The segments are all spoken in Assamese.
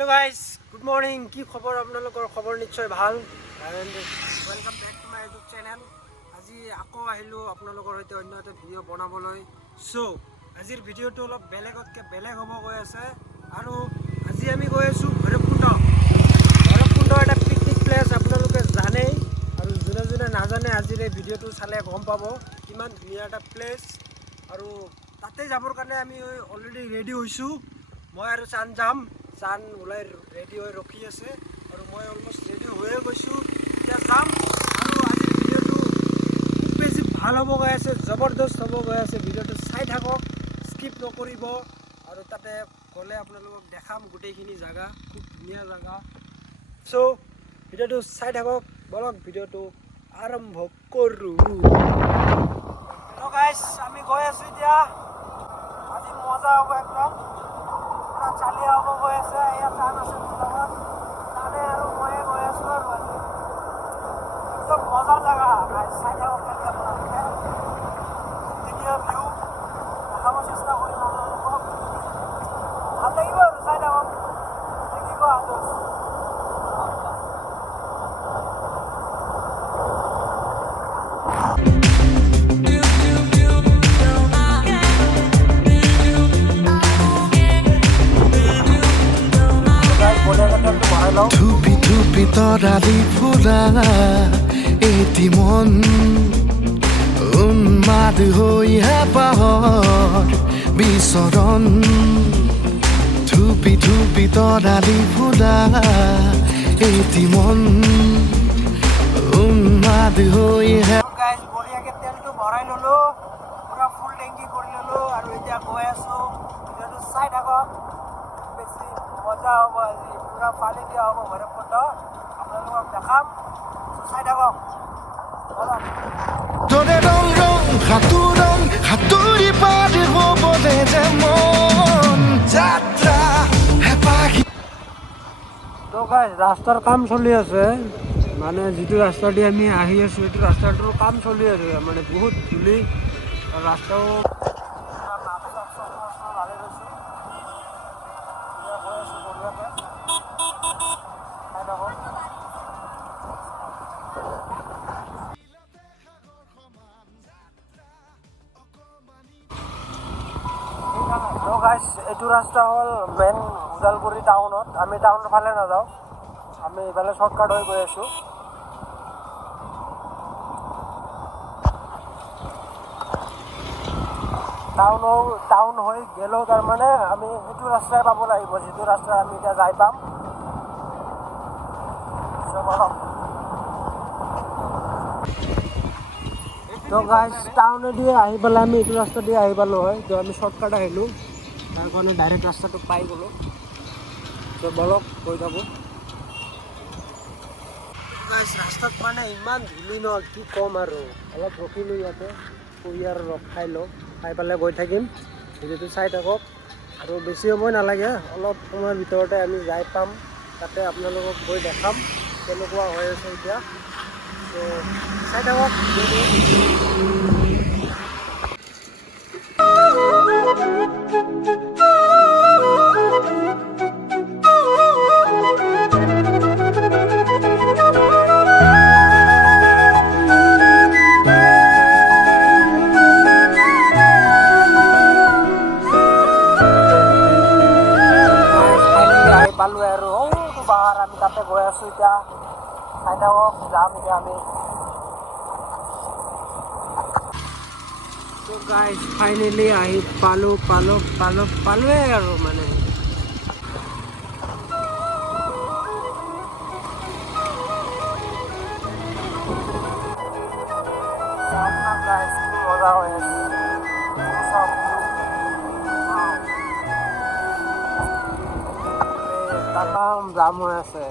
Hello guys, good morning. Ki khobor apnalokor khobor nichhoy bhal and welcome back to my YouTube channel. Aji ako ahilu apnalokor hoite onno eta video bonaboloi. So, ajir video to olop belegotke beleg hobo goi ase aru aji ami goi asu Bhairabkund. Bhairabkund eta picnic place apnaloke janei aru june june najane ajir ei video to chale gom pabo kiman dhuniya eta place aru tate jabor karone ami already ready hoisu. Moi aru chan jam চান ওলাই ৰেডি হৈ ৰখি আছে আৰু মই অলমোষ্ট ৰেডি হৈয়ে গৈছোঁ এতিয়া যাম আৰু আজিৰ ভিডিঅ'টো খুব বেছি ভাল হ'ব গৈ আছে জবৰদস্ত হ'ব গৈ আছে ভিডিঅ'টো চাই থাকক স্কিপ নকৰিব আৰু তাতে গ'লে আপোনালোকক দেখাম গোটেইখিনি জাগা খুব ধুনীয়া জাগা চ' ভিডিঅ'টো চাই থাকক বলক ভিডিঅ'টো আৰম্ভ কৰোঁ ত' গাইছ আমি গৈ আছোঁ এতিয়া আজি মজা হ'ব একদম চালি হ'ব গৈ আছে এয়া চান আছে দুটামান তাৰে আৰু ময়ে গৈ আছোঁ আৰু আজি একদম মজাৰ জেগা চাই থাকক কেনেকৈ আপোনালোকে ধুনীয়া ভিউ দেখাব চেষ্টা কৰিম আপোনালোকক ভাল লাগিব আৰু চাই থাকক দেখিব আদৰ্শ ধুপি ধুপি তৰালি ফুলা এটি মন উন্মাদ হৈ হেঁপাহৰ বিচৰণ ধুপি ধুপি তৰালি ফুলা এটি মন উন্মাদ হৈ বঢ়িয়াকৈ তেলটো ভৰাই ল'লোঁ পুৰা ফুল টেংকি কৰি ল'লোঁ আৰু এতিয়া গৈ আছোঁ ভিডিঅ'টো চাই থাকক বেছি মজা হ'ব আজি পুৰা পানী দিয়া হ'ব ভৈৰৱকুণ্ড আপোনালোকক দেখাম চাই থাকক তৰে ৰং ৰং সাঁতুৰি পাৰ হ'বলে যে মন যাত্ৰা হেঁপাহী তো গাইজ ৰাস্তাৰ কাম চলি আছে মানে যিটো ৰাস্তা দি আমি আহি আছোঁ সেইটো ৰাস্তাটোৰ কাম চলি আছে মানে বহুত ধূলি ৰাস্তাও ভালে ৰৈছে গৈ আছোঁ বঢ়িয়াকৈ চাই থাকক তো গাইজ এইটো ৰাস্তা হ'ল মেইন ওদালগুৰি টাউনত আমি টাউনৰ ফালে নাযাওঁ আমি এইফালে শ্বৰ্টকাট হৈ গৈ আছোঁ টাউন হৈ গ'লেও তাৰমানে আমি সেইটো ৰাস্তাই পাব লাগিব যিটো ৰাস্তা আমি এতিয়া যাই পাম তো গাইজ টাউনেদি আহি পেলাই আমি এইটো ৰাস্তা দি আহি পালোঁ হয় তো আমি শ্বৰ্টকাট আহিলোঁ তাৰ কাৰণে ডাইৰেক্ট ৰাস্তাটো পাই গ'লোঁ তো বলক গৈ থাকোঁ গাইজ ৰাস্তাত মানে ইমান ধূলি ন কি ক'ম আৰু অলপ ৰখিলোঁ ইয়াতে ফুৰি আৰু খাই লওঁ খাই পেলাই গৈ থাকিম ভিডিঅ'টো চাই থাকক আৰু বেছি সময় নালাগে অলপ সময়ৰ ভিতৰতে আমি যাই পাম তাতে আপোনালোকক গৈ দেখাম কেনেকুৱা হৈ আছে এতিয়া তো চাই থাকক পালোঁ আৰু বাহাৰ আমি তাতে গৈ আছোঁ এতিয়া চাই থাকক যাম এতিয়া আমি তো গাইজ ফাইনেলি আহি পালোৱে আৰু মানে মজা হৈ আছে তামাম জাম হৈ আছে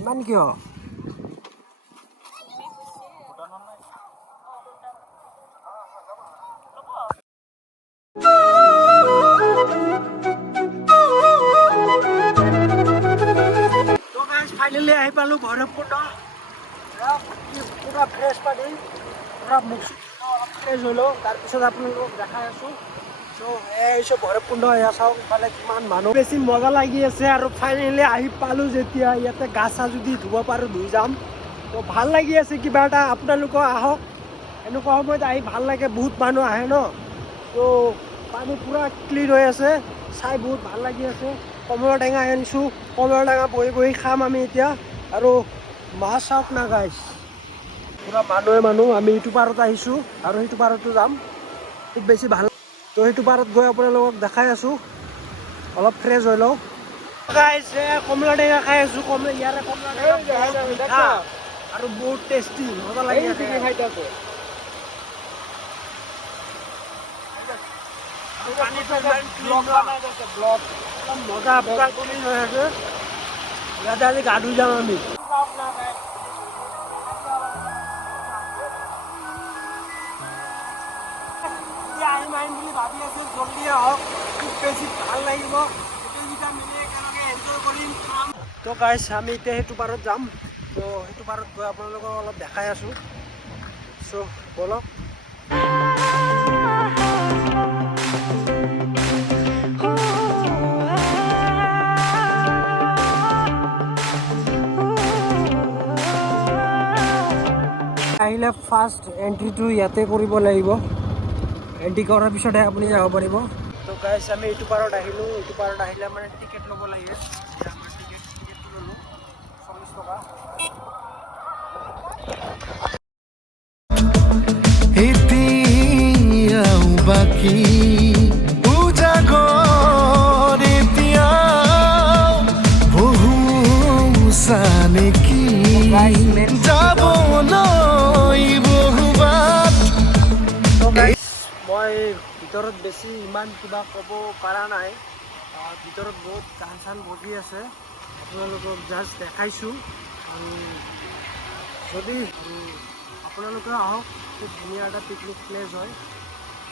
ইমান কিয় फाइनली आहि पालो भैरवकुण्ड पुरा फ्रेश पानी पुरा मुख অলপ ফ্ৰেছ হৈ লওঁ, তাৰপিছত আপোনালোকক দেখাই আছোঁ। চ' এই চব ভৈৰৱকুণ্ড এয়া চাওক, ইফালে কিমান মানুহ, বেছি মজা লাগি আছে। আৰু ফাইনেলি আহি পালোঁ যেতিয়া, ইয়াতে গা চা যদি ধুব পাৰোঁ ধুই যাম। তো ভাল লাগি আছে কিবা এটা। আপোনালোকেও আহক, এনেকুৱা সময়ত আহি ভাল লাগে, বহুত মানুহ আহে ন। তো পানী পূৰা ক্লিন হৈ আছে, চাই বহুত ভাল লাগি আছে। কমলা টেঙা আনিছোঁ, কমলা টেঙা বহি বহি খাম আমি এতিয়া। আৰু মাছ চাওক না গাইছ, পূৰা মানুহ। আমি ইটো পাৰত আহিছোঁ আৰু সেইটো পাৰতো যাম, খুব বেছি ভাল। তো সেইটো পাৰত গৈ আপোনালোকক দেখাই আছোঁ, অলপ ফ্ৰেছ হৈ লওঁ। গাইছ, কমলা টেঙা খাই আছোঁ। ইয়াৰে কমলা টেঙা বহুত মিঠা আৰু বহুত টেষ্টি, মজা লাগি আছে। মজা পুৰা ক্লিন হৈ আছে। ইয়াতে আজি গা ধুই যাম আমি। আহিম বুলি ভাবি আছোঁ, জল্দি আহক, খুব বেছি ভাল লাগিব। গোটেইকেইটা মিলি একেলগে এনজয় কৰিম, খাম। তো গাইছ, আমি এতিয়া সেইটো পাৰত যাম। তো সেইটো পাৰত গৈ আপোনালোকক অলপ দেখাই আছোঁ। চ' বলক। আহিলে ফাৰ্ষ্ট এণ্ট্ৰিটো ইয়াতে কৰিব লাগিব। এণ্ট্ৰি কৰাৰ পিছতহে আপুনি যাব পাৰিব। তো গাইছ, আমি এইটো পাৰত আহিলোঁ। এইটো পাৰত আহিলে মানে টিকেট ল'ব লাগে। আমাৰ টিকেটটো ল'লোঁ 40 টকা। এতিয়াও বাকী উজাগৰ, এতিয়াও বহু নেকি যাবলৈ বহুবাট। মই ভিতৰত বেছি ইমান কিবা ক'ব পৰা নাই। ভিতৰত বহুত গান চান বজি আছে, আপোনালোকক জাষ্ট দেখাইছোঁ। আৰু যদি আপোনালোকে আহক, খুব ধুনীয়া এটা পিকনিক প্লেচ হয়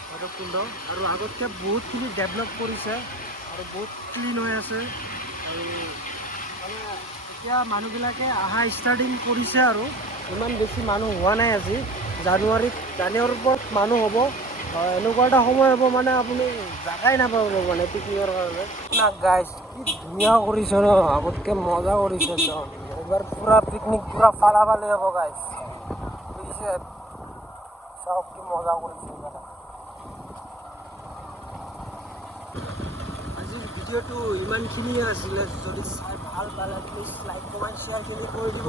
ভৈৰৱকুণ্ড। আৰু আগতকৈ বহুতখিনি ডেভেলপ কৰিছে আৰু বহুত ক্লিন হৈ আছে। আৰু মানে এতিয়া মানুহবিলাকে অহা ষ্টাৰ্টিং কৰিছে আৰু ইমান বেছি মানুহ হোৱা নাই। আজি জানুৱাৰীৰ ওপৰত মানুহ হ'ব। এনেকুৱা এটা সময় হ'ব মানে আপুনি জাগাই নাপাব মানে পিকনিকৰ কাৰণে। না গাইছ, কি ধুনীয়া কৰিছে ন, আগতকৈ মজা কৰিছে একদম। এইবাৰ পূৰা পিকনিক পূৰা ফালাফালি হ'ব গাইছ, বুজিছে? চাওক কি মজা কৰিছে এইবাৰ। আজিৰ ভিডিঅ'টো ইমানখিনিয়ে আছিলে। যদি চাই ভাল পালে প্লিজ লাইক কমেণ্ট শ্বেয়াৰখিনি কৰি দিব।